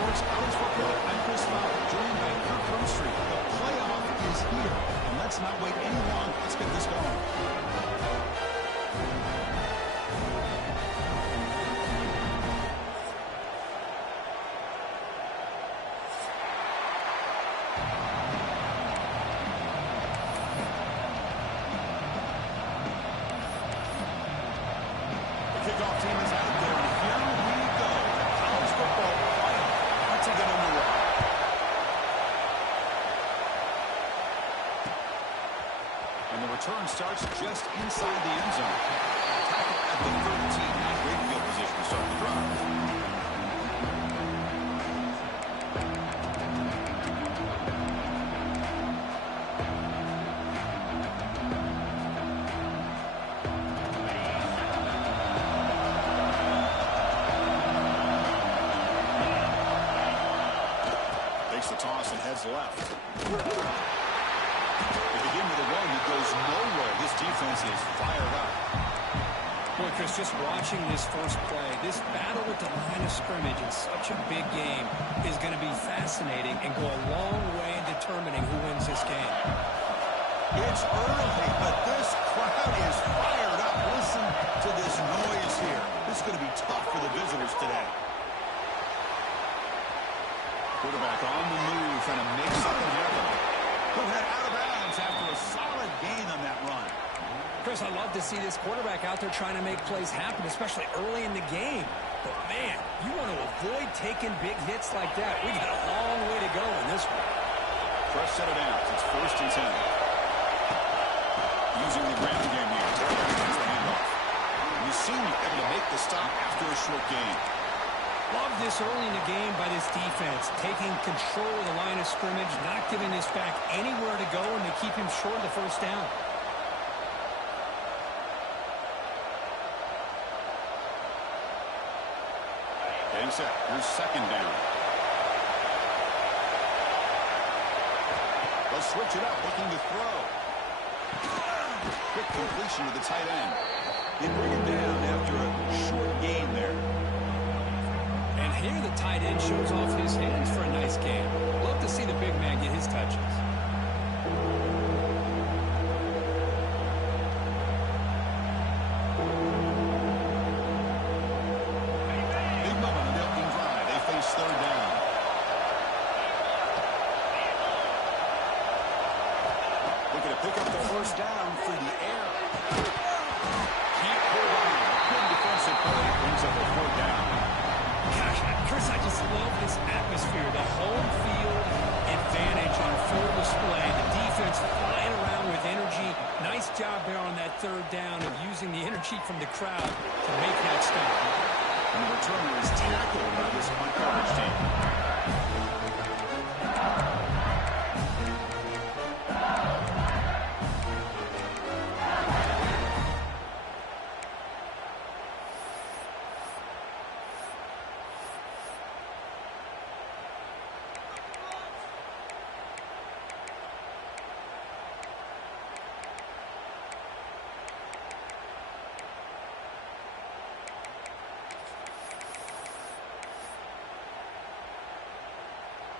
Sports, college football. I'm Chris Fowl, joined by Kirk Herbstreit. The playoff is here, and let's not wait any longer. Let's get this going. Kickoff team is out there, and here we go. The college football playoff about to get underway. And the return starts just inside the end zone. Tackle at the 13. Not great field position to start the drive. The toss and heads left. They begin with a run that goes nowhere. This defense is fired up. Boy, Chris, just watching this first play, this battle with the line of scrimmage in such a big game is going to be fascinating and go a long way in determining who wins this game. It's early, but this crowd is fired up. Listen to this noise here. This is going to be tough for the visitors today. Quarterback on the move, trying to make something happen. He'll head out of bounds after a solid gain on that run. Chris, I love to see this quarterback out there trying to make plays happen, especially early in the game. But, man, you want to avoid taking big hits like that. We got a long way to go in this one. Fresh set of downs. It's 1st and 10. Using the ground game here. Taylor the handoff. You seem able to make the stop after a short gain. Love this early in the game by this defense, taking control of the line of scrimmage, not giving this back anywhere to go, and they keep him short of the first down. Getting set. Here's 2nd down. They'll switch it up, looking to throw. Quick completion to the tight end. They bring him down after a short gain there. And here the tight end shows off his hands for a nice game. Love to see the big man get his touches. Big moment on the opening drive. They face 3rd down. Looking to pick up the 1st down through the air. Can't pull on. Good defensive play. Brings up a 4th down. Gosh, Chris, I just love this atmosphere. The home field advantage on full display. The defense flying around with energy. Nice job there on that 3rd down of using the energy from the crowd to make that stop. And the returner is tackled by this punt coverage team.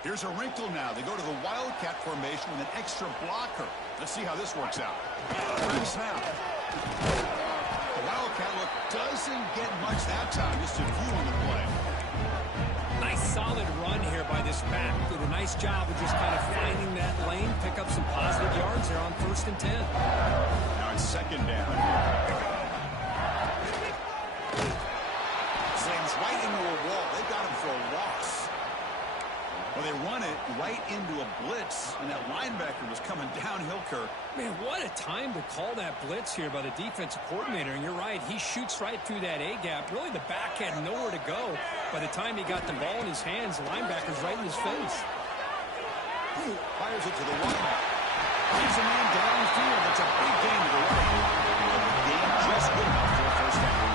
Here's a wrinkle now. They go to the Wildcat formation with an extra blocker. Let's see how this works out. First snap. The Wildcat look doesn't get much that time. Just a few on the play. Nice solid run here by this back. Did a nice job of just kind of finding that lane, pick up some positive yards there on 1st and 10. Now it's 2nd down. Slams right into a wall. They got him for a loss. Well, they run it right into a blitz, and that linebacker was coming downhill, Kirk. Man, what a time to call that blitz here by the defensive coordinator. And you're right, he shoots right through that A-gap. Really, the back had nowhere to go. By the time he got the ball in his hands, the linebacker's right in his face. Fires it to the wideout. Leaves a man downfield. That's a big gain to the right. And the game just good enough for a 1st down.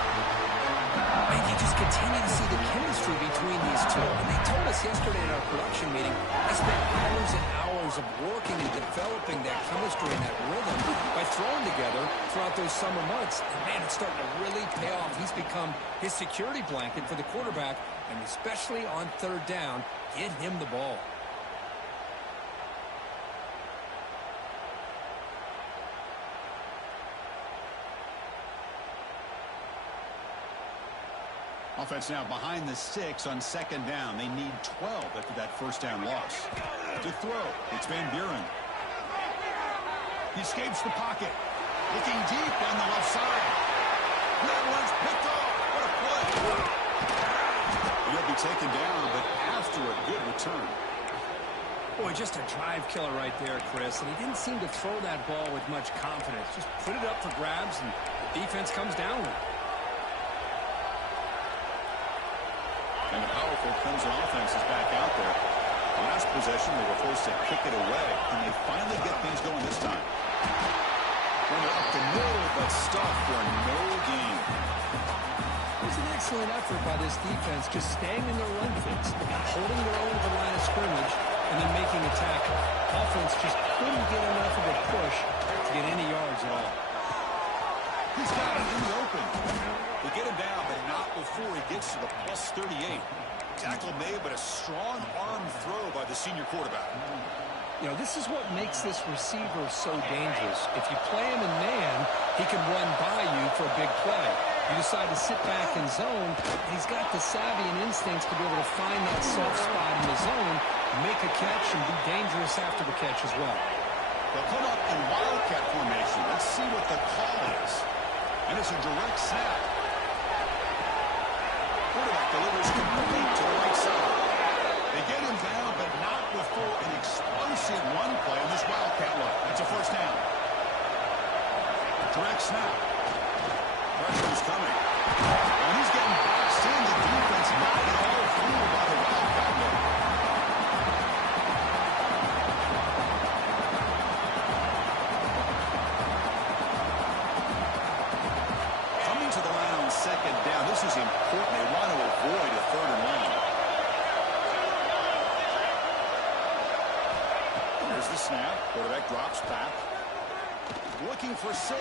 And you just just continue to see the chemistry between these two. And they told us yesterday in our production meeting, they spent hours and hours of working and developing that chemistry and that rhythm by throwing together throughout those summer months. And, man, it's starting to really pay off. He's become his security blanket for the quarterback, and especially on third down, get him the ball. Offense now behind the 6 on second down. They need 12 after that first down loss. To throw, it's Van Buren. He escapes the pocket. Looking deep on the left side. That one's picked off. What a play. He'll be taken down, but after a good return. Boy, just a drive killer right there, Chris. And he didn't seem to throw that ball with much confidence. Just put it up for grabs, and the defense comes down with it. And a powerful Clemson offense is back out there. Last possession, they were forced to kick it away, and they finally get things going this time. When they're up the middle, but stopped for no gain. It was an excellent effort by this defense, just staying in their run fits, holding their own at the line of scrimmage, and then making a tackle. Offense just couldn't get enough of a push to get any yards at all. He's got it in the open. They get him down, but not before he gets to the plus 38. Tackle made, but a strong arm throw by the senior quarterback. You know, this is what makes this receiver so dangerous. If you play him in man, he can run by you for a big play. You decide to sit back in zone, and he's got the savvy and instincts to be able to find that soft spot in the zone, make a catch, and be dangerous after the catch as well. They'll come up in wildcat formation. Let's see what the call is. And it's a direct snap. Quarterback delivers complete to the right side. They get him down, but not before an explosive run play on this wildcat look. That's a first down. Direct snap. Pressure is coming. And he's getting boxed in. The defense not at all fooled by the wildcat look. Coming to the line on second down. This is important. They want to avoid a third and long. Here's the snap. Quarterback drops back. Looking for 6.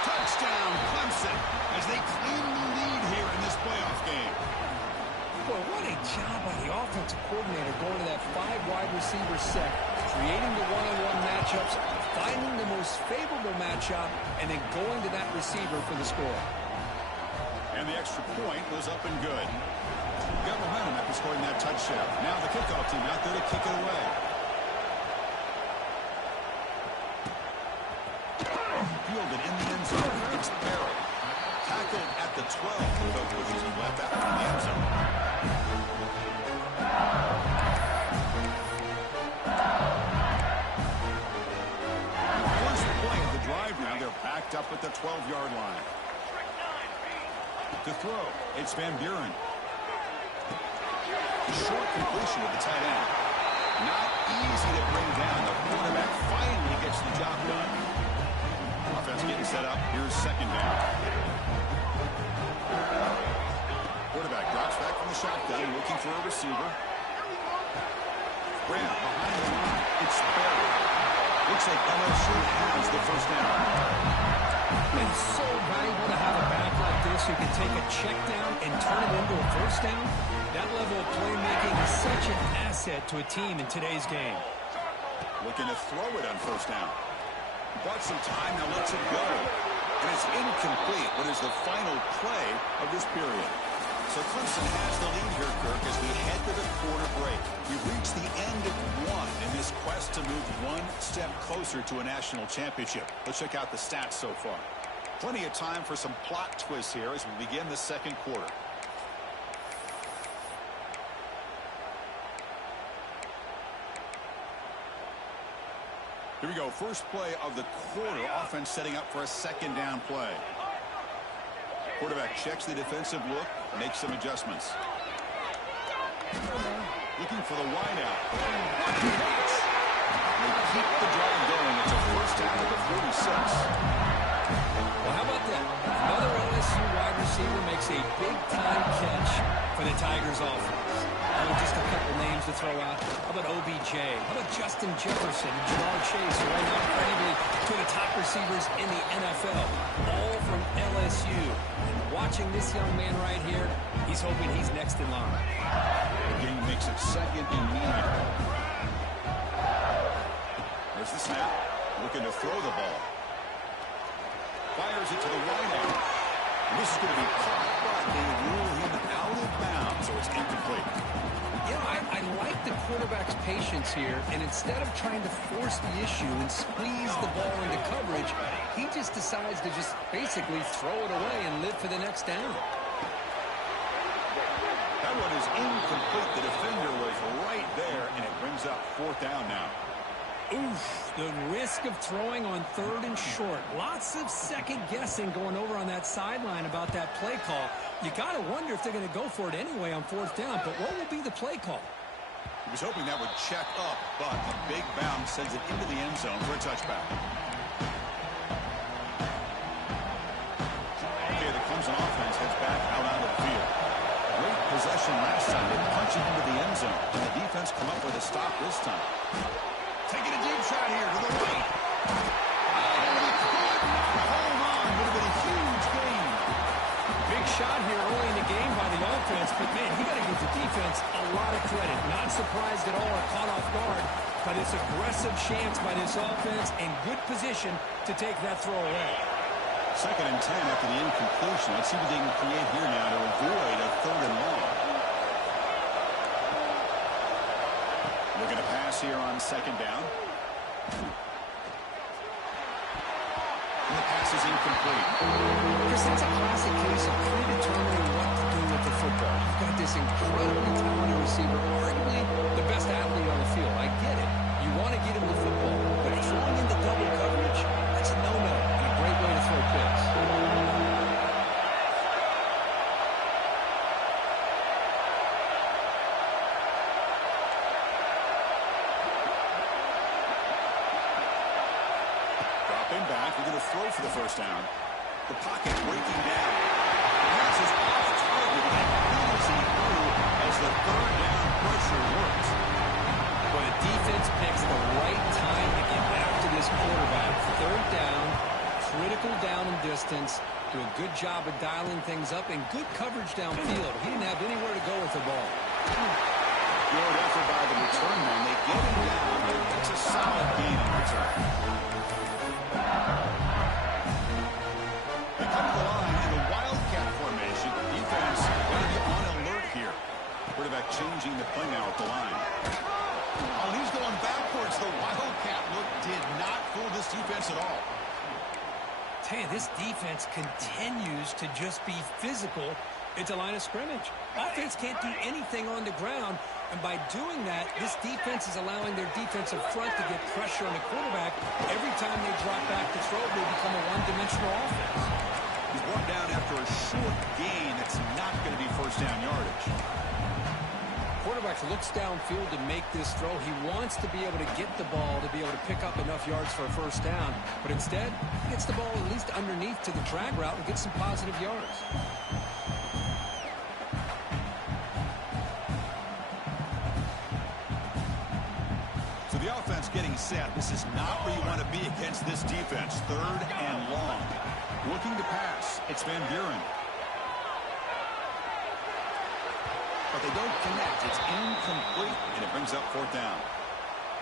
Touchdown, Clemson, as they claim the lead here in this playoff game. Boy, what a job by the offensive coordinator going to that 5-wide receiver set, creating the one-on-one matchups, finding the most favorable matchup, and then going to that receiver for the score. And the extra point was up and good. Got momentum after scoring that touchdown. Now the kickoff team out there to kick it away. Fielded in the end zone. It's Barrett. Tackled at the 12. No pushes him left out in the end zone. First play of the drive now. They're backed up at the 12-yard line. To throw, it's Van Buren. Short completion with the tight end. Not easy to bring down. The quarterback finally gets the job done. Offense getting set up. Here's second down. Quarterback drops back from the shotgun, looking for a receiver. Grant behind the line. It's Barry. Looks like LSU has the first down. It's so valuable to have a back like this who can take a check down and turn it into a first down. That level of playmaking is such an asset to a team in today's game. Looking to throw it on first down. Bought some time, now lets it go. And it's incomplete, but is the final play of this period. So Clemson has the lead here, Kirk, as we head to the quarter break. We've reached the end of one in this quest to move one step closer to a national championship. Let's check out the stats so far. Plenty of time for some plot twists here as we begin the second quarter. Here we go. First play of the quarter. Offense setting up for a second down play. Quarterback checks the defensive look, makes some adjustments. Looking for the wideout. They keep the drive going. It's a first down at the 46. Well, how about that? Another LSU wide receiver makes a big-time catch for the Tigers offense. Oh, just a couple names to throw out. How about OBJ? How about Justin Jefferson and Jamar Chase, who right now are arguably two of the top receivers in the NFL, all from LSU. And watching this young man right here, he's hoping he's next in line. The game makes it second and medium. There's the snap. Looking to throw the ball. Fires it to the right end. This is going to be caught, but they rule him out of bounds, so it's incomplete. You know, I like the quarterback's patience here, and instead of trying to force the issue and squeeze the ball into coverage, he just decides to just basically throw it away and live for the next down. That one is incomplete. The defender was right there, and it brings up fourth down now. Oof, the risk of throwing on third and short. Lots of second guessing going over on that sideline about that play call. You got to wonder if they're going to go for it anyway on fourth down, but what will be the play call? He was hoping that would check up, but a big bounce sends it into the end zone for a touchback. Okay, the Clemson offense heads back out onto the field. Great possession last time. They punch it into the end zone, and the defense come up with a stop this time. Taking a deep shot here to the right. Oh, he could not hold on. Would have been a huge gain. Big shot here early in the game by the offense, but man, he got to give the defense a lot of credit. Not surprised at all or caught off guard, but it's aggressive chance by this offense and good position to take that throw away. Second and 10 after the incompletion. Let's see what they can create here now to avoid a third and long. Looking to pass here on second down. And the pass is incomplete. Chris, that's a classic case of predetermining what to do with the football. You've got this incredibly talented receiver, arguably the best athlete on the field. I get it. You want to get him the football, but throwing into double coverage, that's a no-no and a great way to throw picks. Back, we're going to throw for the first down. The pocket breaking down. The pass is off target and easy through as the third down pressure works. But the defense picks the right time to get after this quarterback. Third down, critical down and distance. Do a good job of dialing things up and good coverage downfield. He didn't have anywhere to go with the ball. Good effort by the return man. They get him down. It's a solid gain in return. They come to the line in the Wildcat formation. Defense going to be on alert here. Quarterback changing the play now at the line. Oh, and he's going backwards. The Wildcat look did not fool this defense at all. Tell you, this defense continues to just be physical at the line of scrimmage. Offense can't do anything on the ground, and by doing that, this defense is allowing their defensive front to get pressure on the quarterback. Every time they drop back to throw, they become a one-dimensional offense. He's brought down after a short gain. That's not going to be first down yardage. Quarterback looks downfield to make this throw. He wants to be able to get the ball to be able to pick up enough yards for a first down, but instead, he gets the ball at least underneath to the drag route and gets some positive yards. So the offense getting set. This is not where you want to be against this defense. Third and long. Looking to pass. It's Van Buren. But they don't connect. It's incomplete, and it brings up fourth down.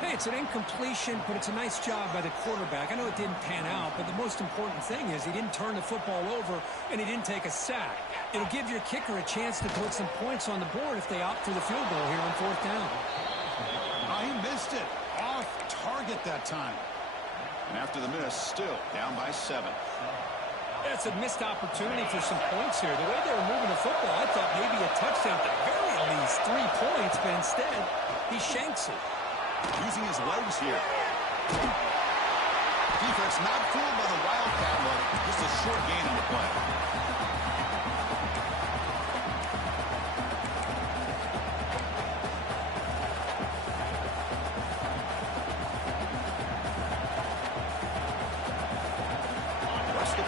Hey, it's an incompletion, but it's a nice job by the quarterback. I know it didn't pan out, but the most important thing is he didn't turn the football over, and he didn't take a sack. It'll give your kicker a chance to put some points on the board if they opt for the field goal here on fourth down. Oh, he missed it. Off target that time. And after the miss, still down by 7. It's a missed opportunity for some points here. The way they were moving the football, I thought maybe a touchdown at the very least, 3 points, but instead, he shanks it. Using his legs here. Defense not fooled by the Wildcat look. Just a short gain on the play. Rest of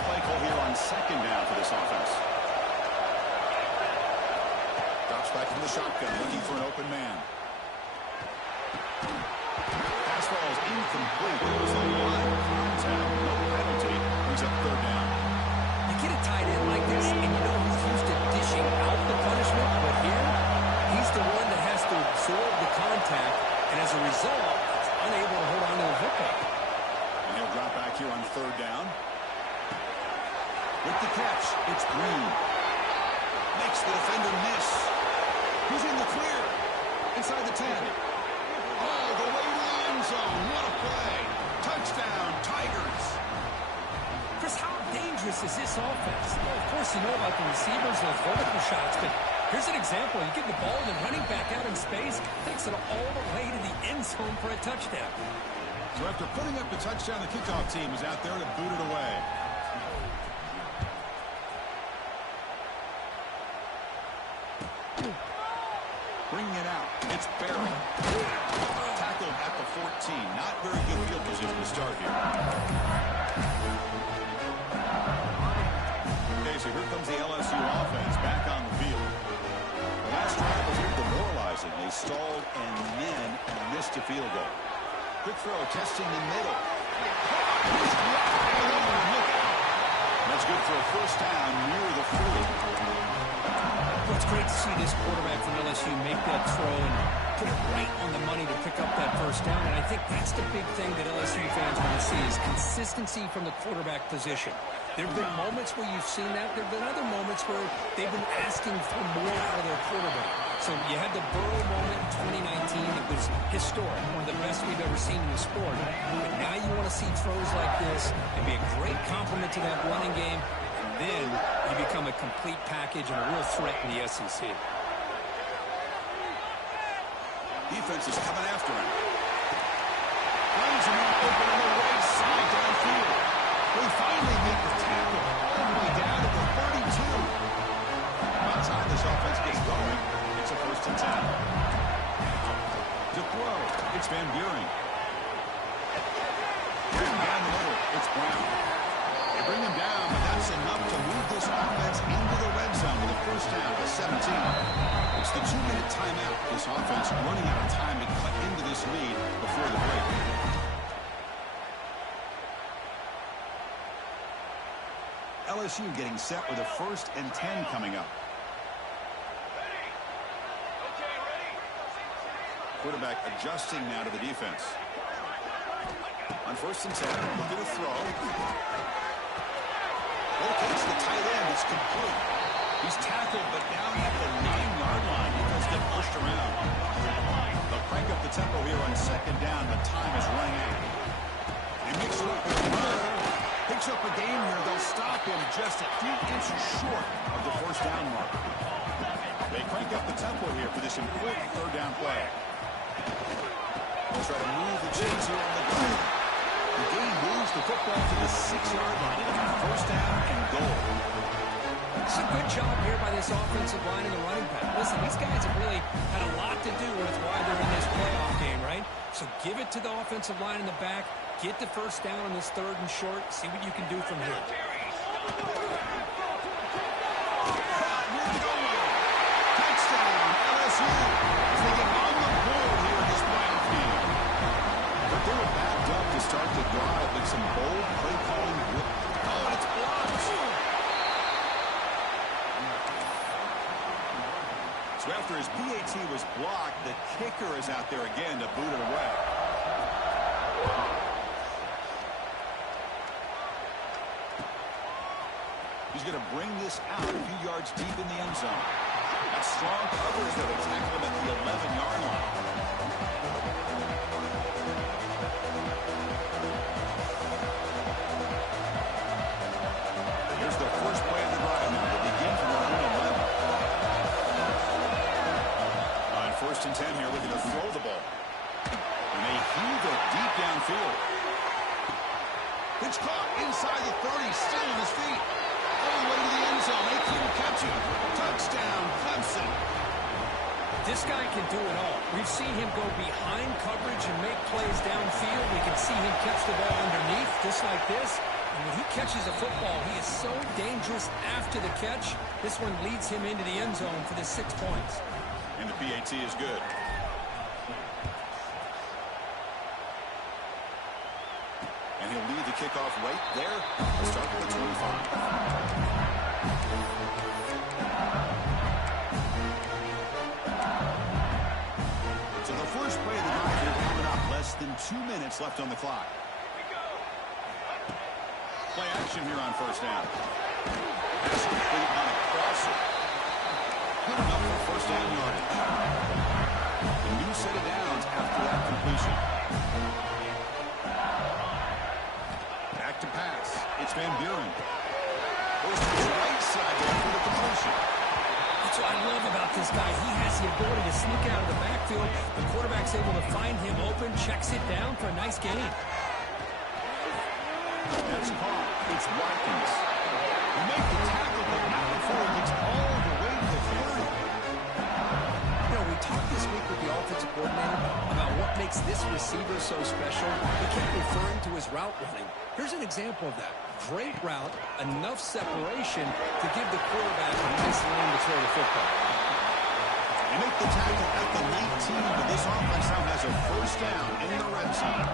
complete. There was a lot of contact. No penalty. Brings up third down. You get a tight end like this, and you know he's used to dishing out the punishment, but here, he's the one that has to absorb the contact, and as a result, he's unable to hold on to the football. And he'll drop back here on third down. With the catch, it's Green. Makes the defender miss. He's in the clear. Inside the 10. All the way to the end zone. What a play. Touchdown, Tigers. Chris, how dangerous is this offense? Well, of course, you know about the receivers, those vertical shots, but here's an example. You get the ball and the running back out in space, takes it all the way to the end zone for a touchdown. So after putting up the touchdown, the kickoff team is out there to boot it away. Bringing it out. It's Barry. Tackled at the 14. Not very good field position to start here. Okay, so here comes the LSU offense back on the field. The last drive was a little demoralizing. They stalled and then missed a field goal. Quick throw, testing the middle. That's good for a first down near the 40. Well, it's great to see this quarterback from LSU make that throw and put it right on the money to pick up that first down. And I think that's the big thing that LSU fans want to see is consistency from the quarterback position. There have been moments where you've seen that. There have been other moments where they've been asking for more out of their quarterback. So you had the Burrow moment in 2019. It was historic, one of the best we've ever seen in the sport. But now you want to see throws like this and be a great compliment to that running game. And then you become a complete package and a real threat in the SEC. Defense is coming after him. Finds him open on the right side downfield. We finally make the tackle all the way down to the 32. By the time this offense gets going, it's a first and 10. To throw, it's Van Buren. Down the middle, it's Brown. They bring him down, but that's enough to move this offense into the red zone with a first down to 17. It's the 2-minute timeout. This offense running out of time to cut into this lead before the break. LSU getting set with a first and 10 coming up. Quarterback adjusting now to the defense. On first and 10, look at a throw. Well, takes the tight end. It's complete. He's tackled, but down at the 9-yard line. He does get pushed around. They'll crank up the tempo here on second down, but time is running out. They mix it up with a run. Picks up a game here. They'll stop him just a few inches short of the first down mark. They crank up the tempo here for this important third down play. They'll try to move the chains here on the ground. The game moves the football to the 6-yard line. First down and goal. It's a good job here by this offensive line and the running back. Listen, these guys have really had a lot to do with why they're in this playoff game, right? So give it to the offensive line in the back. Get the first down on this third and short. See what you can do from here. Touchdown, LSU. As they get on the board here in this playoff game. But they were backed up to start the drive with some bold play calling. Oh, and it's blocked. So after his PAT was blocked, the kicker is out there again to boot it away. He's going to bring this out a few yards deep in the end zone. That's strong coverage that will tackle him at the 11-yard line. Here's the first play of the drive now. They begin from their own 11. On first and 10 here, looking to throw the ball. And they heave it deep downfield. It's caught inside the 30, still on his feet. All the way to the end zone. They couldn't catch him. Touchdown, Clemson. This guy can do it all. We've seen him go behind coverage and make plays downfield. We can see him catch the ball underneath, just like this. And when he catches a football, he is so dangerous after the catch. This one leads him into the end zone for the 6 points. And the PAT is good. he'll lead the kickoff right there. We'll start with the 25. So the first play of the drive here coming up. Less than 2 minutes left on the clock. Play action here on first down. Pass complete on a crosser. Good enough for first down yardage. A new set of downs after that completion. Back to pass. It's Van Buren. Goes to his right side there for the completion. That's what I love about this guy. He has the ability to sneak out of the backfield. The quarterback's able to find him open, checks it down for a nice gain. That's caught. It's Watkins. He makes the tackle, but not before he gets all the way to the 30. You know, we talked this week with the offensive coordinator about what makes this receiver so special. He kept referring to his route running. Here's an example of that. Great route, enough separation to give the quarterback a nice lane to throw the football. They make the tackle at the 19, but this offense now has a first down in the red zone.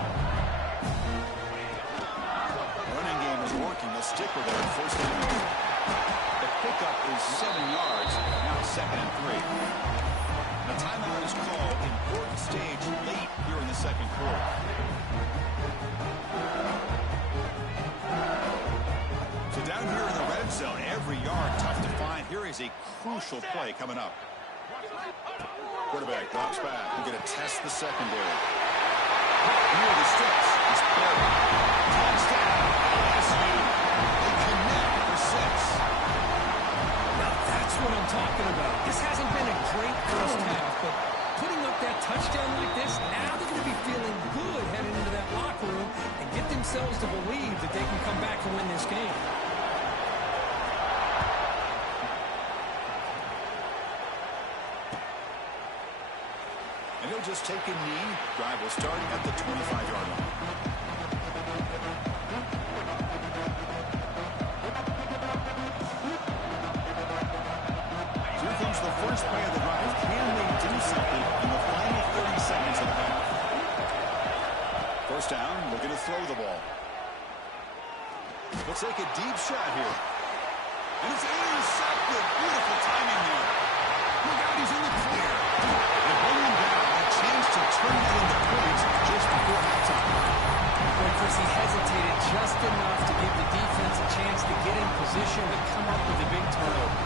Running game is working. They'll stick with it on first down. The pickup is 7 yards. Now it's 2nd and 3. The timeout is called. Important stage late here in the second quarter. So down here in the red zone, every yard tough to find. Here is a crucial play coming up. Quarterback drops back. We're going to test the secondary. Near the sticks. It's Perry. Touchdown. LSU. They connect for 6. Now that's what I'm talking about. This hasn't been a great first half, but putting up that touchdown like this, now they're going to be feeling good heading into that locker room and get themselves to believe that they can come back and win this game. And he'll just take a knee. Drive will start at the 25-yard line. Here comes the first play of the drive. Can they do something in the final 30 seconds of the half? First down, looking to throw the ball. He'll take a deep shot here. And it's intercepted. Beautiful timing there. Look out, he's in the clear. They bring him down. A chance to turn that into points just before halftime. Boy, Chris, he hesitated just enough to give the defense a chance to get in position to come up with a big turnover.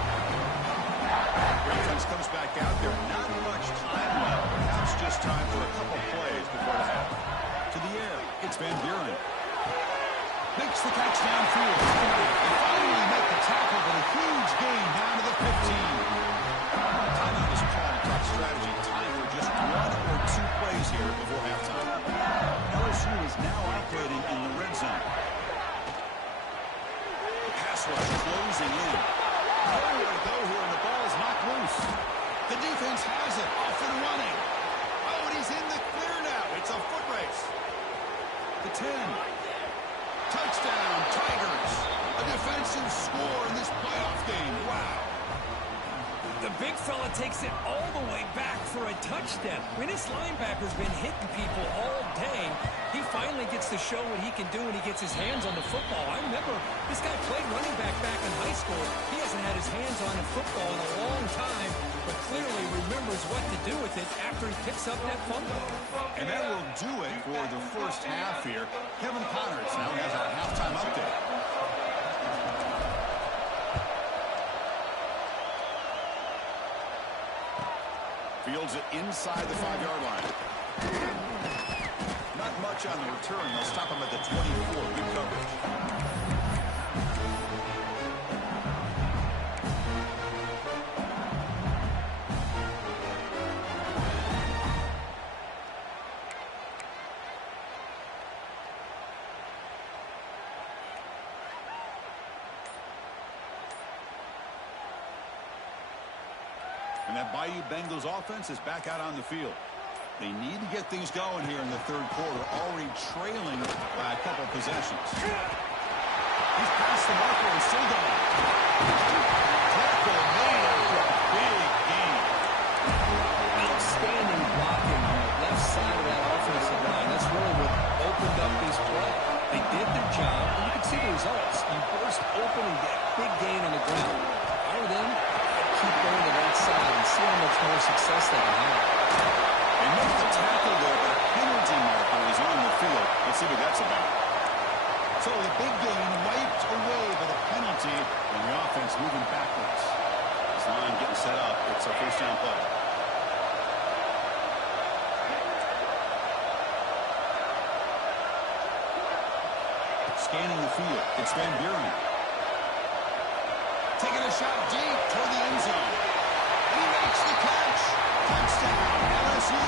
Defense comes back out there. Not much time left. Perhaps just time for a couple plays before the half. To the air. It's Van Buren. Makes the catch downfield. They finally make the tackle, but a huge gain down to the 15. Timeout is called. Tough strategy. Time for just 1 or 2 plays here before halftime. LSU is now operating in the red zone. The pass rush closing in. Nowhere to go here, and the ball is knocked loose. The defense has it. Off and running. Oh, and he's in the clear now. It's a foot race. The 10. Touchdown, Tigers. A defensive score in this playoff game. Wow. The big fella takes it all the way back for a touchdown. I mean, this linebacker's been hitting people all day. He finally gets to show what he can do when he gets his hands on the football. I remember this guy played running back in high school. He hasn't had his hands on a football in a long time, but clearly remembers what to do with it after he picks up that fumble. And that will do it for the first half here. Kevin Connors now has our halftime update. Fields it inside the 5-yard line. Not much on the return. They'll stop him at the 24. Good coverage. And that Bayou Bengals offense is back out on the field. They need to get things going here in the third quarter, already trailing by a couple possessions. He's past the marker and still going. Tackle made after a big gain. Outstanding blocking on the left side of that offensive line. That's really what opened up this play. They did Scanning the field. It's Van Buren. Taking a shot deep toward the end zone. He makes the catch. Touchdown, LSU.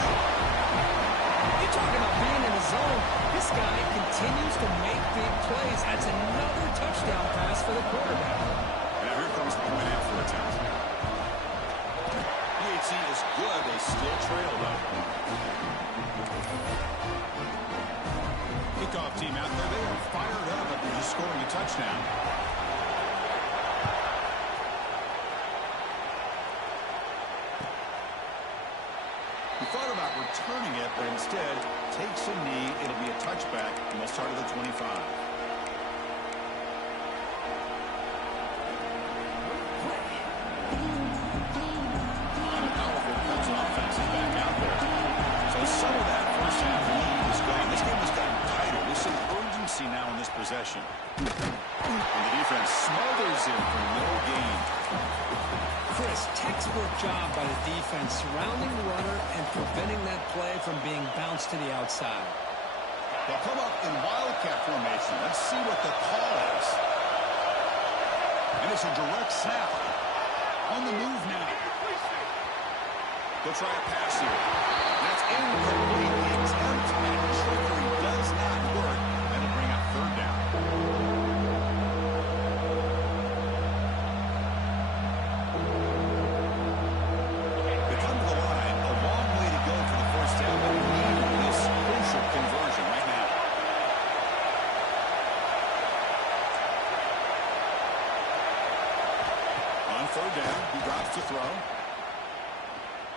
You're talking about being in the zone. This guy continues to make big plays. That's another touchdown pass for the quarterback. Now here comes the point after attempt. PAT is good. They still trail, though. Kickoff team out there. They are fired up after just scoring a touchdown. He thought about returning it, but instead takes a knee. It'll be a touchback, and they'll start at the 25. And a powerful Clemson offense is back out there. So some of that first half lead is gone. This game has gotten tighter. There's some urgency now in this possession. And the defense smothers him for no gain. Chris, textbook job by the defense surrounding the runner and preventing that play from being bounced to the outside. They'll come up in wildcat formation. Let's see what the call is. And it's a direct snap. On the move now. They'll try a pass here. That's incomplete. The attempt at trickery does not work. That'll bring up third down. They come to the line. A long way to go for the first down, but we need this crucial conversion right now. On third down, he drops to throw.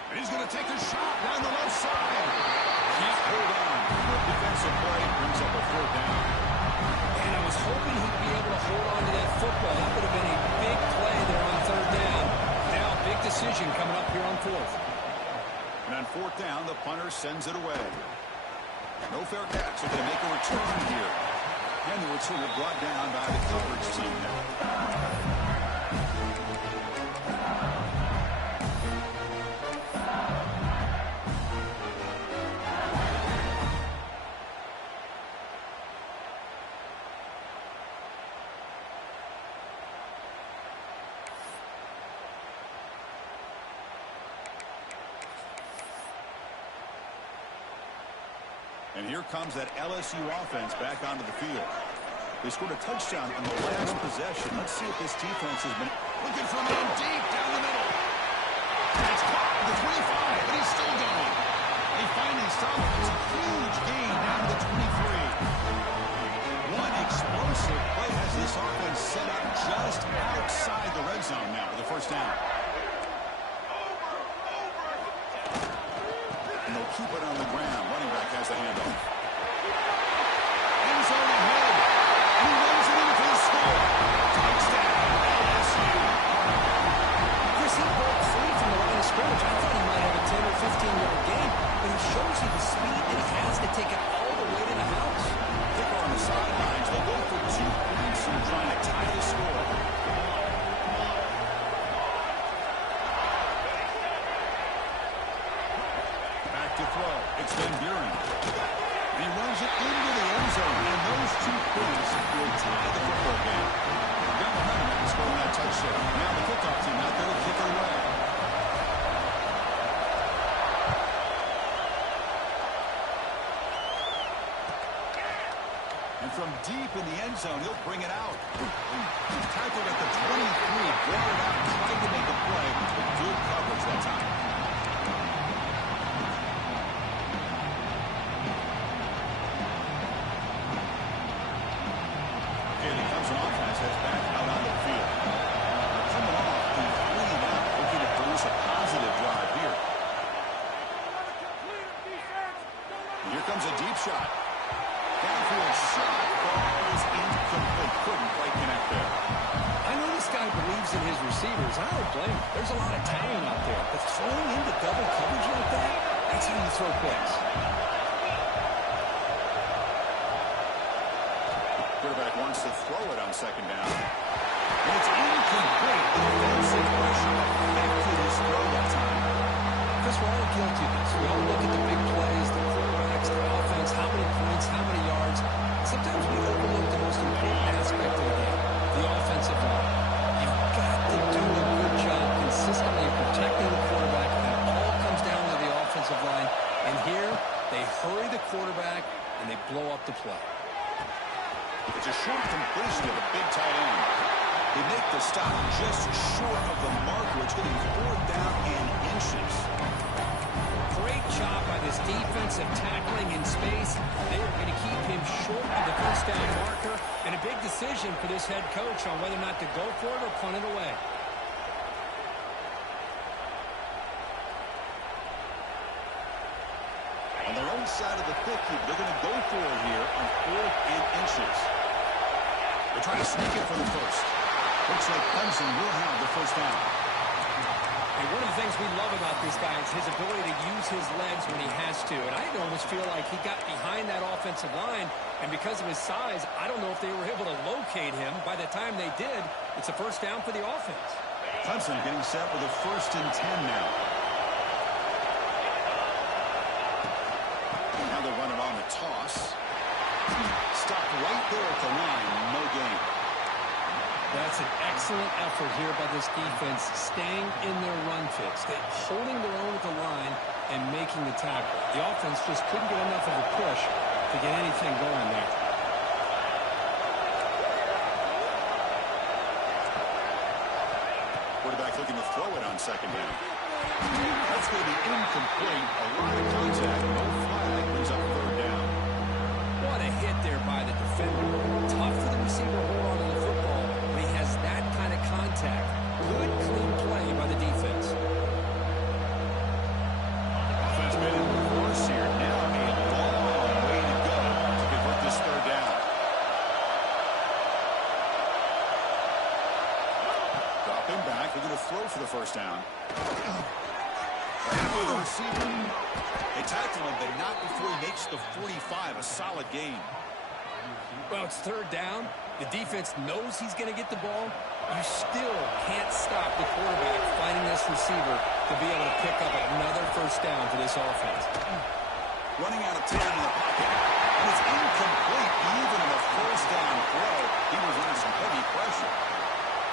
And he's going to take a shot down the left side. Can't hold on. The defensive play brings up a third down. And I was hoping he'd be able to hold on to that football. That would have been a big play there on third down. Now a big decision coming up here on fourth. And on fourth down, the punter sends it away. No fair catch. They're going to make a return here. And the return brought down by the coverage team now. And here comes that LSU offense back onto the field. They scored a touchdown on the last possession. Let's see if this defense has been looking for a man deep down the middle. And it's caught at the 25, but he's still going. They finally stop it. It's a huge gain down to the 23. One explosive play has this offense set up just outside the red zone now with the first down. And they'll keep it on the ground. Running back has the handoff. End zone ahead. And he runs it in for the score. Touchdown, LSU. Chris, he broke free from the line of scrimmage. I thought he might have a 10 or 15-yard gain, but he shows you the speed that he has to take it all the way to the house. Kicker on the sidelines. They'll go for 2 points and trying to tie the score. To throw. It's Van Buren. And he runs it into the end zone. And those 2 points will tie the football game. Got momentum after scoring that touchdown. Now the kickoff team out there to kick it away. And from deep in the end zone, he'll bring it out. Tackled at the 23. Brought it out. Tried to make a play. But good coverage that time. Shot. Downfield shot. Ball is incomplete. Couldn't quite connect there. I know this guy believes in his receivers. I don't blame him. There's a lot of talent out there. But throwing into double coverage like that, that's how you throw picks. Quarterback wants to throw it on second down. And it's incomplete. The defensive pressure affected his throw that time. Chris, we're all guilty of this. We all look at the big plays, the quarterbacks, the offense, how many points, how many yards. Sometimes we overlook the most They hurry the quarterback, and they blow up the play. It's a short completion of a big tight end. They make the stop just short of the marker. It's going to be 4th down and inches. Great job by this defensive tackling in space. They are going to keep him short of the first down marker. And a big decision for this head coach on whether or not to go for it or punt it away. On their own side of the 50, they're going to go for it here on 4th and inches. They're trying to sneak it for the first. Looks like Clemson will have the first down. And one of the things we love about this guy is his ability to use his legs when he has to. And I almost feel like he got behind that offensive line, and because of his size, I don't know if they were able to locate him. By the time they did, it's a first down for the offense. Clemson getting set with a 1st and 10 now. Now they'll run it on the toss. Stopped right there at the line, no gain. That's an excellent effort here by this defense, staying in their run fix. They're holding their own at the line and making the tackle. The offense just couldn't get enough of a push to get anything going there. Quarterback looking to throw it on 2nd down. That's going to be incomplete. A lot of contact, no flag, brings up 3rd down. What a hit there by the defender. Tough for the receiver to hold on to the football when he has that kind of contact. Good, clean play by the defense. Offense made it worse here. Now a long way to go to convert this 3rd down. Dropping back. They're going to throw for the first down. Happy with the receiver. They tackle him, but not before he makes the 45. A solid gain. Well, it's 3rd down. The defense knows he's going to get the ball. You still can't stop the quarterback finding this receiver to be able to pick up another first down for this offense. Running out of time in the pocket. And it's incomplete even in a 1st down throw. He was under some heavy pressure.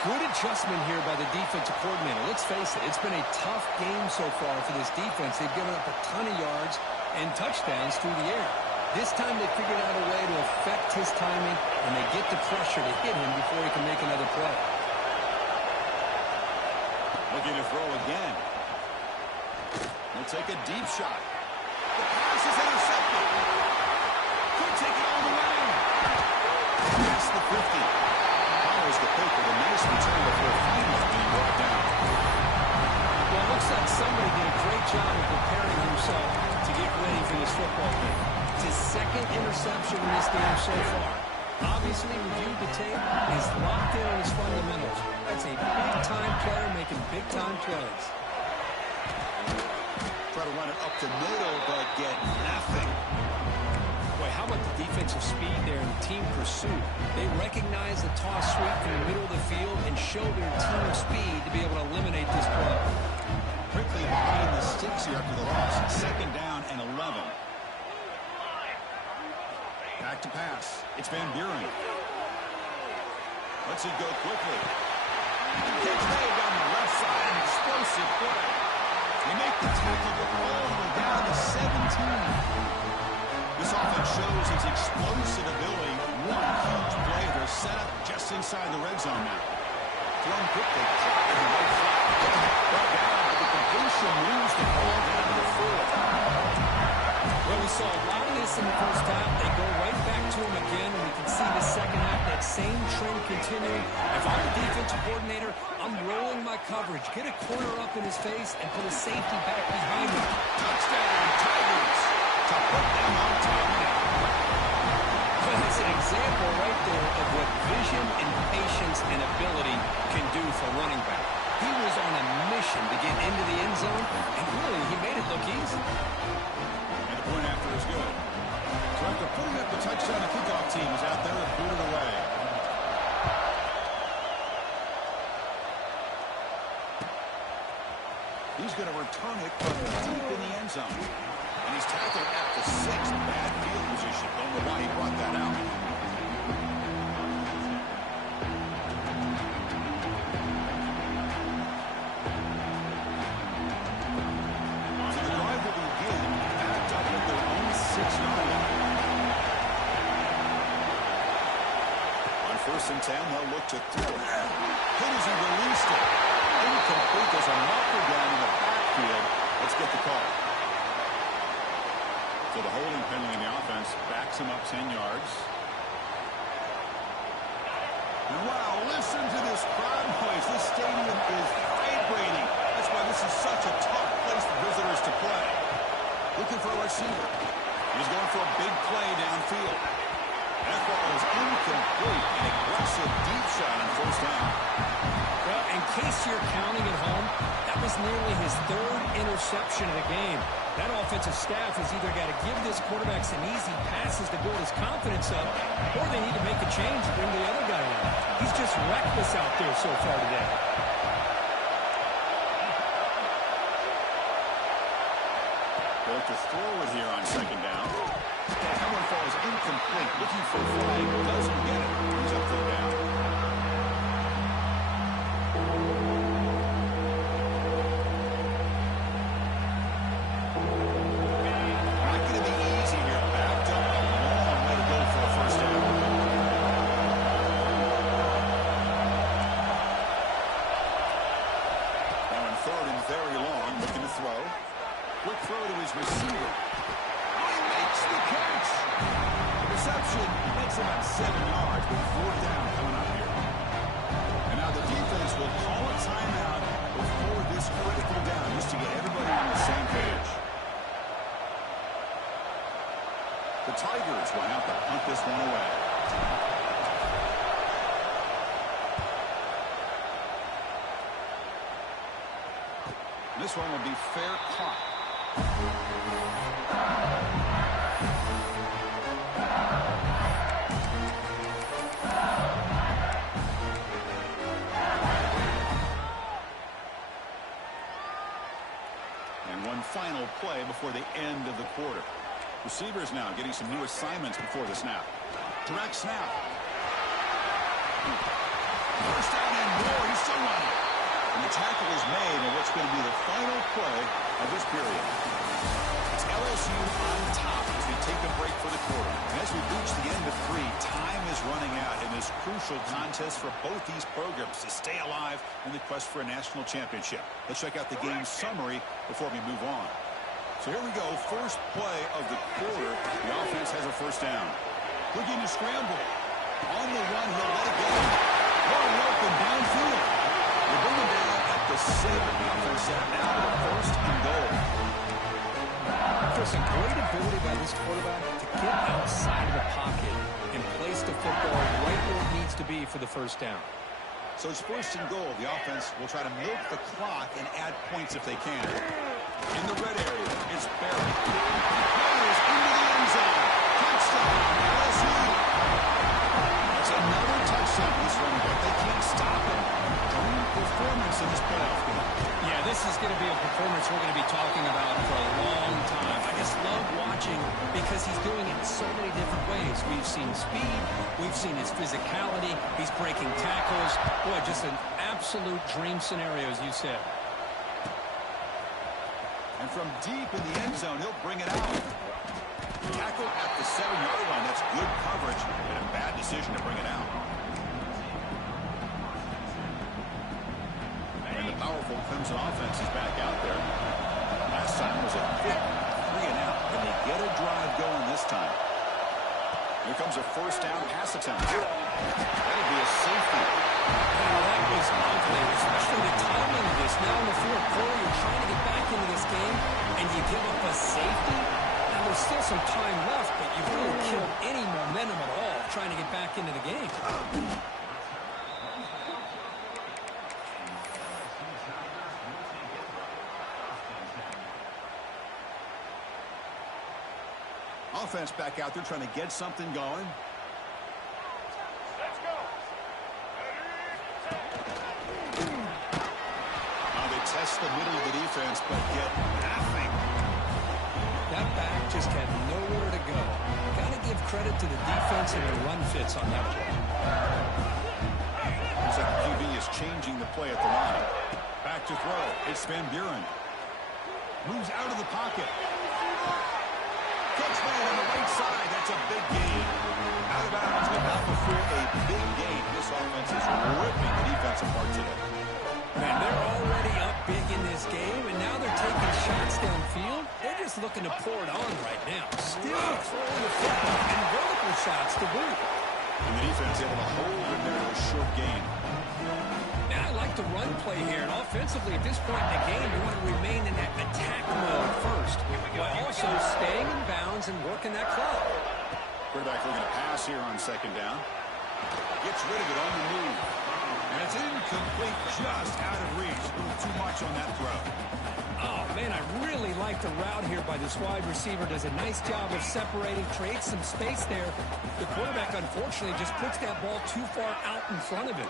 Good adjustment here by the defensive coordinator. Let's face it, it's been a tough game so far for this defense. They've given up a ton of yards and touchdowns through the air. This time they figured out a way to affect his timing, and they get the pressure to hit him before he can make another play. Looking to throw again. He'll take a deep shot. The pass is intercepted. Could take it all the way. Past the 50. Follows the pick with a nice return before finally being brought down. Well, it looks like somebody did a great job of preparing himself to get ready for this football game. It's his 2nd interception in this game so far. Obviously reviewed the tape, is locked in on his fundamentals. That's a big-time player making big-time plays. Try to run it up the middle, but get nothing. Boy, how about the defensive speed there in team pursuit? They recognize the toss sweep in the middle of the field and show their team speed to be able to eliminate this play. Quickly behind the sticks here after the loss. 2nd down and 11. Back to pass. It's Van Buren. Lets it go quickly. The catch made on the left side. An explosive play. They make the tackle go all the way down to 17. This offense shows its explosive ability. One huge play. They're set up just inside the red zone now. Thrown quickly. Caught in the right flat. Brought down, but the completion moves the ball down to the 4. Well, we saw a lot of this in the first half. They go right back to him again, and we can see the second half, that same trend continuing. If I'm the defensive coordinator, I'm rolling my coverage. Get a corner up in his face and put a safety back behind him. Touchdown, Tigers. To put them on top now. Well, that's an example right there of what vision and patience and ability can do for a running back. He was on a mission to get into the end zone, and really, he made it look easy. And the point after is good. So after putting up the touchdown, the kickoff team is out there and booted away. He's going to return it from deep in the end zone. And he's tackled at the 6. Bad field position. Don't know why he brought that out. So the drive will begin backed up with their own First and 10, they'll look to throw it. Hit as he released it. Incomplete. There's a marker down in the backfield. Let's get the call. So the holding penalty in the offense backs him up 10 yards. And wow, listen to this crowd noise. This stadium is vibrating. That's why this is such a tough place for visitors to play. Looking for a receiver. He's going for a big play downfield. That ball is incomplete. An aggressive deep shot on first down. Well, in case you're counting at home, that was nearly his third interception of the game. That offensive staff has either got to give this quarterback some easy passes to build his confidence up, or they need to make a change to bring the other guy in. He's just reckless out there so far today. They'll have to throw it here on second down. That one falls incomplete. Looking for a flag. Doesn't get it. He's up third down. Not going to be easy here. Backed up a long way to go for a first down. Now in third and very long. Looking to throw. Quick throw to his receiver. Oh, he makes the catch. The reception makes him at 7 yards with fourth down coming up here. And now the defense will call a timeout before this critical down just to get everybody on the same page. The Tigers will have to punt this one away. This one will be fair caught. And one final play before the end of the quarter. Receivers now getting some new assignments before the snap. Direct snap. First down and more. He's still running. And the tackle is made in what's going to be the final play of this period. It's LSU on top as we take a break for the quarter. And as we reach the end of 3, time is running out in this crucial contest for both these programs to stay alive in the quest for a national championship. Let's check out the game summary before we move on. So here we go. First play of the quarter. The offense has a first down. Looking to scramble. On the run, he'll let it go. Wide open downfield. They bring him down at the 7. The offense set now to the first and goal. There's a great ability by this quarterback to get outside of the pocket and place the football right where it needs to be for the first down. So it's first and goal. The offense will try to milk the clock and add points if they can. In the red area, it's Barrett. Players into the end zone. Touchdown, LSU. That's another touchdown this run, but they can't stop him. Great performance in this playoff game. Yeah, this is going to be a performance we're going to be talking about for a long time. I just love watching because he's doing it in so many different ways. We've seen speed. We've seen his physicality. He's breaking tackles. Boy, just an absolute dream scenario, as you said. And from deep in the end zone, he'll bring it out. Tackle at the 7-yard line. That's good coverage and a bad decision to bring it out. And the powerful Crimson offense is back out there. Last time was a quick 3 and out. Can they get a drive going this time? Here comes a first down pass attempt. That'll be a safety. Wow, that was ugly, especially the timing of this. Now in the fourth quarter, you're trying to get back into this game, and you give up a safety. Now there's still some time left, but you've really killed any momentum at all trying to get back into the game. Offense back out there trying to get something going. Let's go. Now they test the middle of the defense, but get nothing. That back just had nowhere to go. Got to give credit to the defense and their run fits on that play. Looks like the QB is changing the play at the line. Back to throw. It's Van Buren. Moves out of the pocket. Catch made on the right side. That's a big gain. Out of bounds with about for a big gain. This offense is ripping the defense apart today. Man, they're already up big in this game, and now they're taking shots downfield. They're just looking to pour it on right now. Still throwing the football and vertical shots to boot. And the defense able to hold them there to a short gain. Now, I like the run play here, and offensively at this point in the game, you want to remain in that attack mode first, while also staying in bounds and working that clock. Quarterback looking to pass here on second down. Gets rid of it on the move. And it's incomplete, just out of reach. Too much on that throw. Oh, man, I really like the route here by this wide receiver. Does a nice job of separating, creates some space there. The quarterback, unfortunately, just puts that ball too far out in front of him.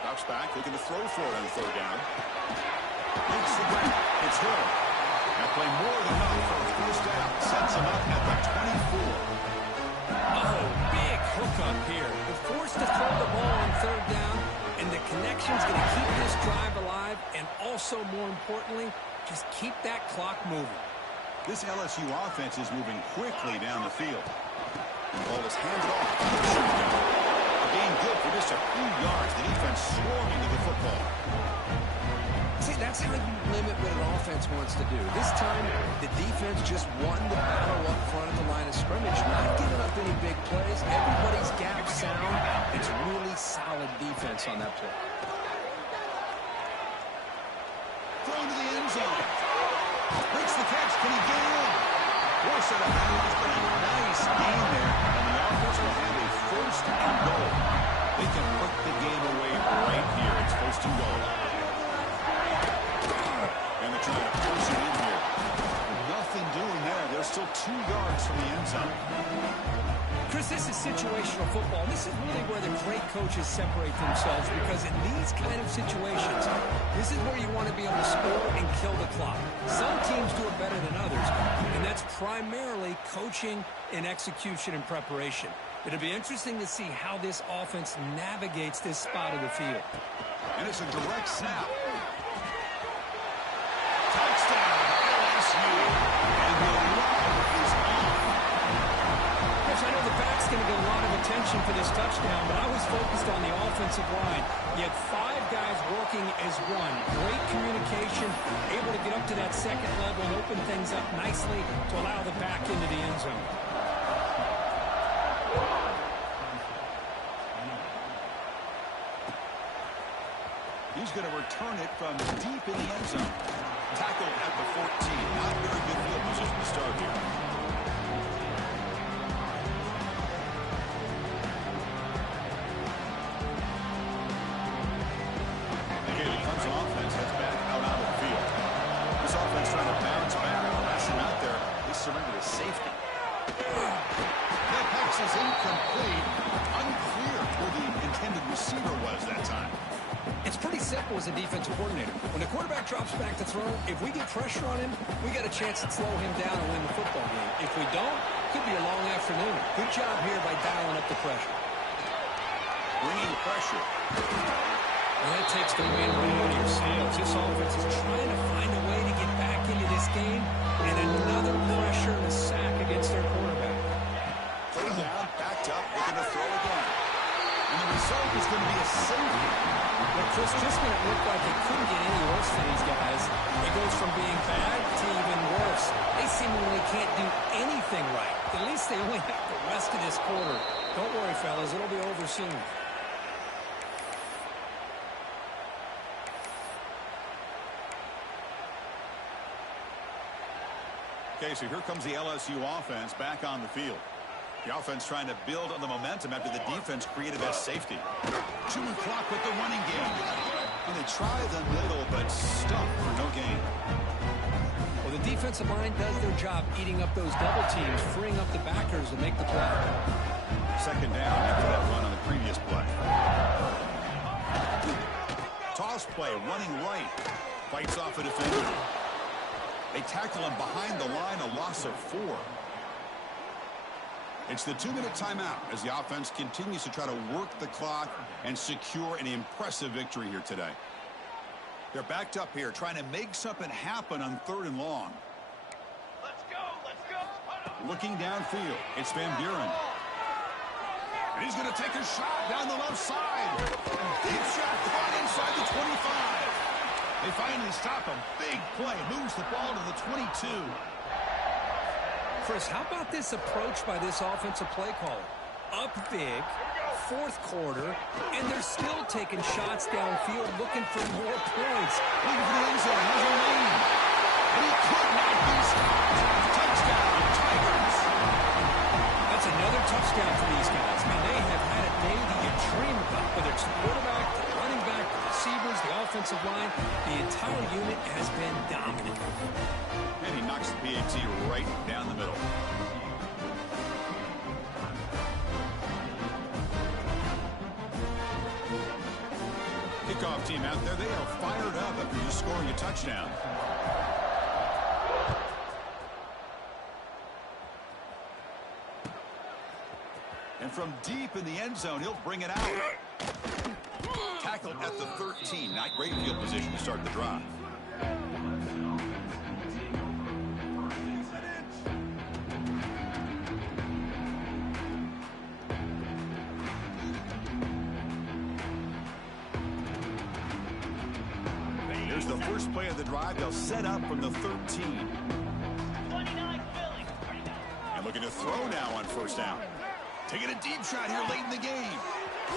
Drops back, looking to throw for it on third down. Hits the ground. It's Hill. That play more than enough for a first down. Sets him up at the 24. Oh, big hookup here. They're forced to throw the ball on third down, and the connection's going to keep this drive alive, and also, more importantly, just keep that clock moving. This LSU offense is moving quickly down the field. The ball is handed off. A gain good for just a few yards. The defense swarming to the football. See, that's how you limit what an offense wants to do. This time, the defense just won the battle up front at the line of scrimmage, not giving up any big plays. Everybody's gap sound. It's really solid defense on that play. Thrown to the end zone. Breaks the catch. Can he get in? Force out of bounds, but a nice gain there. And the offense will have a first and goal. They can put the game away right here. It's first and goal. And they're trying to push it in here. Nothing doing there. They're still 2 yards from the end zone. Chris, this is situational football. This is really where the great coaches separate themselves, because in these kind of situations, this is where you want to be able to score and kill the clock. Some teams do it better than others, and that's primarily coaching and execution and preparation. It'll be interesting to see how this offense navigates this spot of the field. And it's a direct snap. Touchdown, LSU. And the run is on. Yes, I know the back's going to get a lot of attention for this touchdown, but I was focused on the offensive line. You had 5 guys working as one. Great communication, able to get up to that second level and open things up nicely to allow the back into the end zone. He's going to return it from deep in the end zone. Tackled at the 14. Not very good field position to start here. Again, it comes an offense that's back out onto the field. This offense trying to bounce back. Last time out there, they surrendered a safety. That pass is incomplete. Unclear who the intended receiver was that time. It's pretty simple as a defensive coordinator. When the quarterback drops back to throw, if we get pressure on him, we got a chance to slow him down and win the football game. If we don't, it could be a long afternoon. Good job here by dialing up the pressure. Bringing pressure. Well, that takes the wind right out of your sails. This offense is trying to find a way to get back into this game, and another pressure and a sack against their quarterback. Third down, backed up, looking to throw again. And the result is going to be a safety. Well, Chris, just when it looked like it couldn't get any worse for these guys, it goes from being bad to even worse. They seemingly can't do anything right. At least they only have the rest of this quarter. Don't worry, fellas. It'll be over soon. Okay, so here comes the LSU offense back on the field. The offense trying to build on the momentum after the defense created that safety. Chewing clock with the running game. And they try the middle, but stuck for no gain. Well, the defensive line does their job eating up those double teams, freeing up the backers to make the play. Second down after that run on the previous play. Toss play, running right. Fights off a defender. They tackle him behind the line, a loss of 4. It's the 2-minute timeout as the offense continues to try to work the clock and secure an impressive victory here today. They're backed up here trying to make something happen on 3rd and long. Let's go, let's go. Looking downfield, it's Van Buren. And he's going to take a shot down the left side. Deep shot caught inside the 25. They finally stop him. Big play. Moves the ball to the 22. Chris, how about this approach by this offensive play caller? Up big, fourth quarter, and they're still taking shots downfield looking for more points. Looking for the end zone. Has a lead. And he could not be stopped. Touchdown, Tigers. That's another touchdown for these guys. Man, they have had a day that you dream about. Whether it's the quarterback, the running back, the receivers, the offensive line, the entire unit has been dominant. And he knocks the PAT right down the middle. Kickoff team out there, they are fired up after just scoring a touchdown. And from deep in the end zone, he'll bring it out. Tackled at the 13. Not great field position to start the drive. Here's the first play of the drive. They'll set up from the 13. And looking to throw now on first down. Taking a deep shot here late in the game.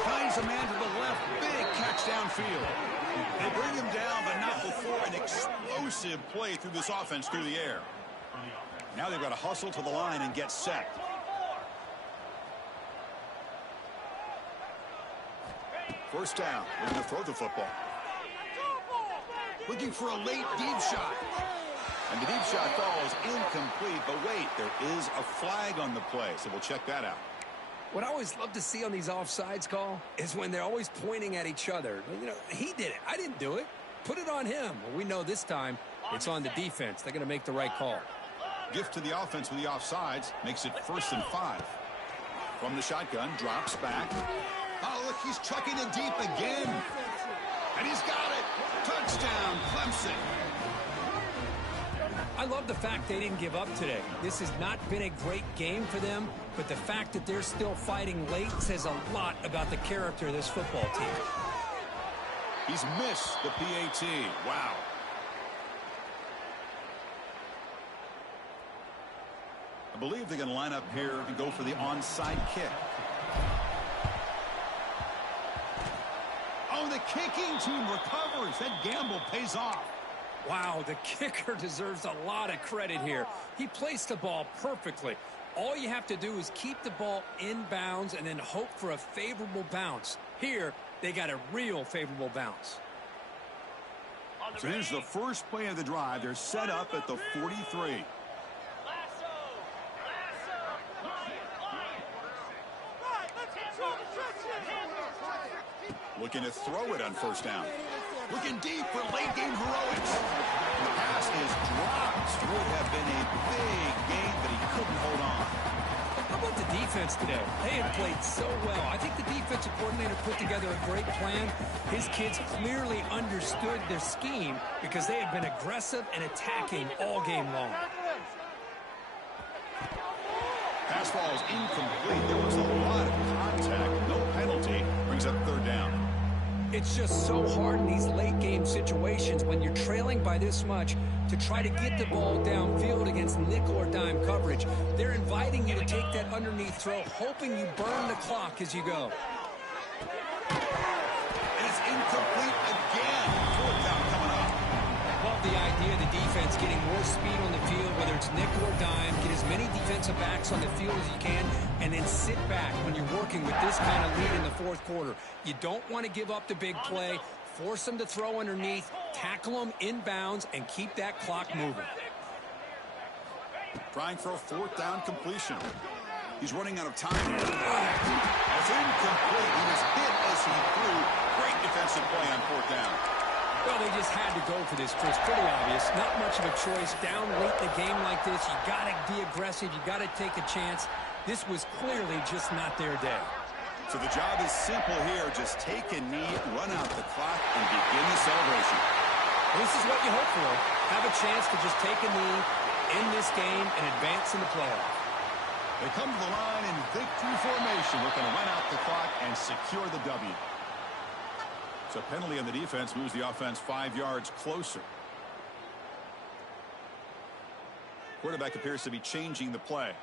Finds a man to the left. Big catch downfield. They bring him down, but not before an explosive play through this offense through the air. Now they've got to hustle to the line and get set. First down. They're going to throw the football. Looking for a late deep shot. And the deep shot falls incomplete. But wait, there is a flag on the play, so we'll check that out. What I always love to see on these offsides call is when they're always pointing at each other. You know, he did it. I didn't do it. Put it on him. Well, we know this time it's on the defense. They're going to make the right call. Gift to the offense with the offsides. Makes it 1st and 5. From the shotgun, drops back. Oh, look, he's chucking it deep again. And he's got it. Touchdown, Clemson. I love the fact they didn't give up today. This has not been a great game for them, but the fact that they're still fighting late says a lot about the character of this football team. He's missed the PAT. Wow. I believe they're going to line up here and go for the onside kick. Oh, the kicking team recovers. That gamble pays off. Wow, the kicker deserves a lot of credit here. He placed the ball perfectly. All you have to do is keep the ball in bounds and then hope for a favorable bounce. Here, they got a real favorable bounce. So here's the first play of the drive. They're set up at the 43. Looking to throw it on first down. Looking deep for late game heroics. The pass is dropped. Would have been a big gain, but he couldn't hold on. How about the defense today? They have played so well. I think the defensive coordinator put together a great plan. His kids clearly understood their scheme because they had been aggressive and attacking all game long. Pass ball is incomplete. There was a lot of contact. No penalty. Brings up 3rd down. It's just so hard in these late game situations when you're trailing by this much to try to get the ball downfield against nickel or dime coverage. They're inviting you to take that underneath throw, hoping you burn the clock as you go. And it's incomplete again. 4th down coming up. Love the idea of the defense getting more speed on the field, whether it's nickel or dime, get as many defensive backs on the field as you can, and then sit back when you're working with this kind of lead in the 4th quarter. You don't want to give up the big play, force them to throw underneath, tackle them in bounds, and keep that clock moving. Trying for a 4th down completion. He's running out of time. That's incomplete. He was hit as he threw. Great defensive play on 4th down. Well, they just had to go for this, Chris. Pretty obvious. Not much of a choice. Down late in the game like this, you got to be aggressive. You got to take a chance. This was clearly just not their day. So the job is simple here. Just take a knee, run out the clock, and begin the celebration. This is what you hope for. Have a chance to just take a knee in this game and advance in the playoff. They come to the line in victory formation, looking to run out the clock and secure the W. So penalty on the defense moves the offense 5 yards closer. Quarterback appears to be changing the play.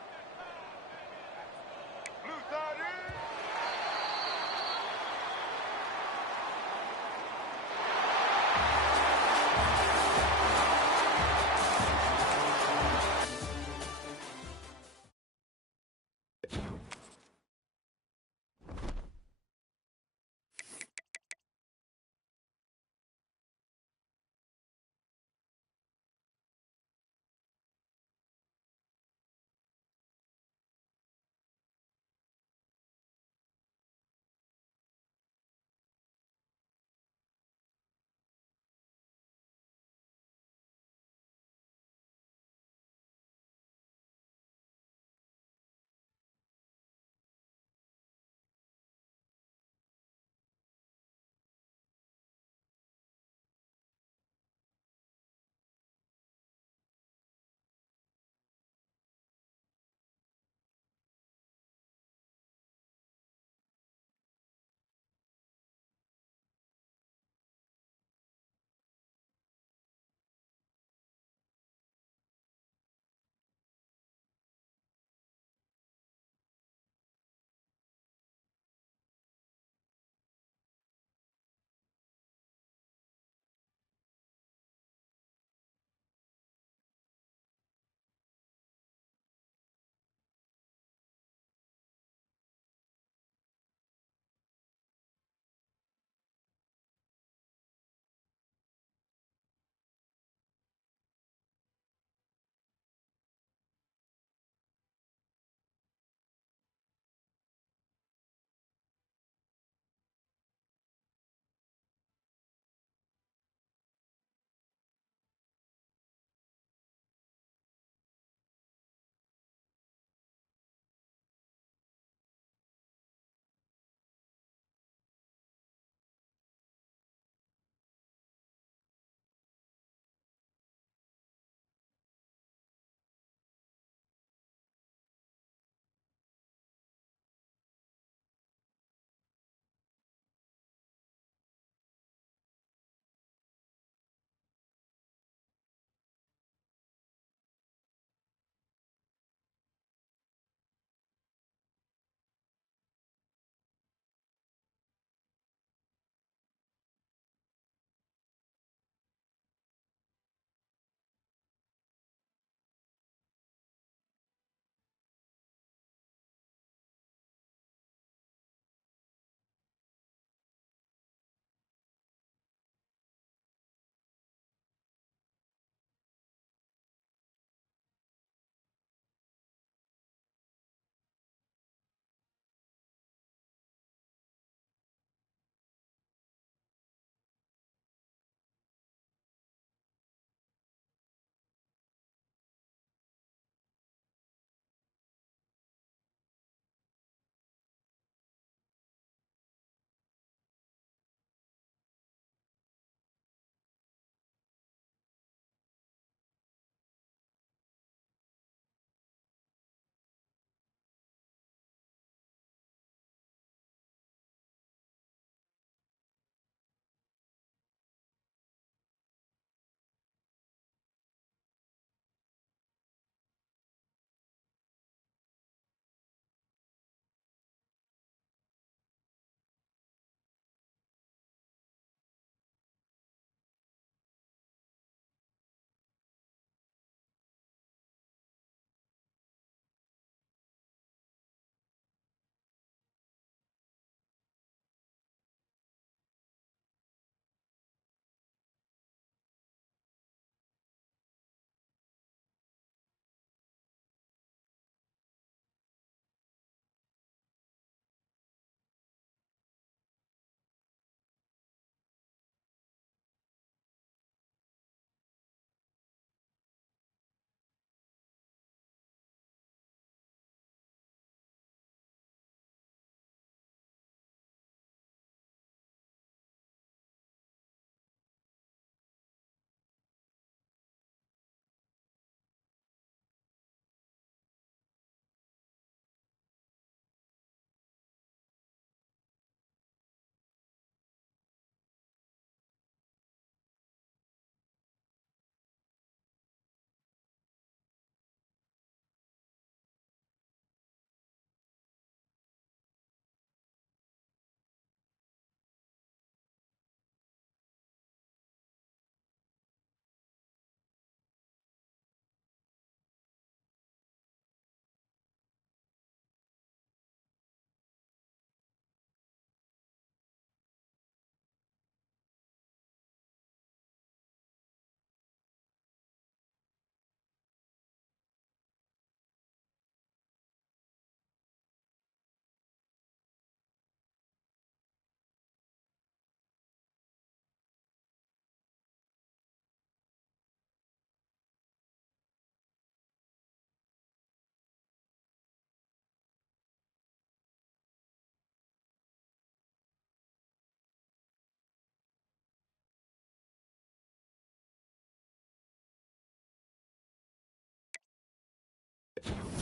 it.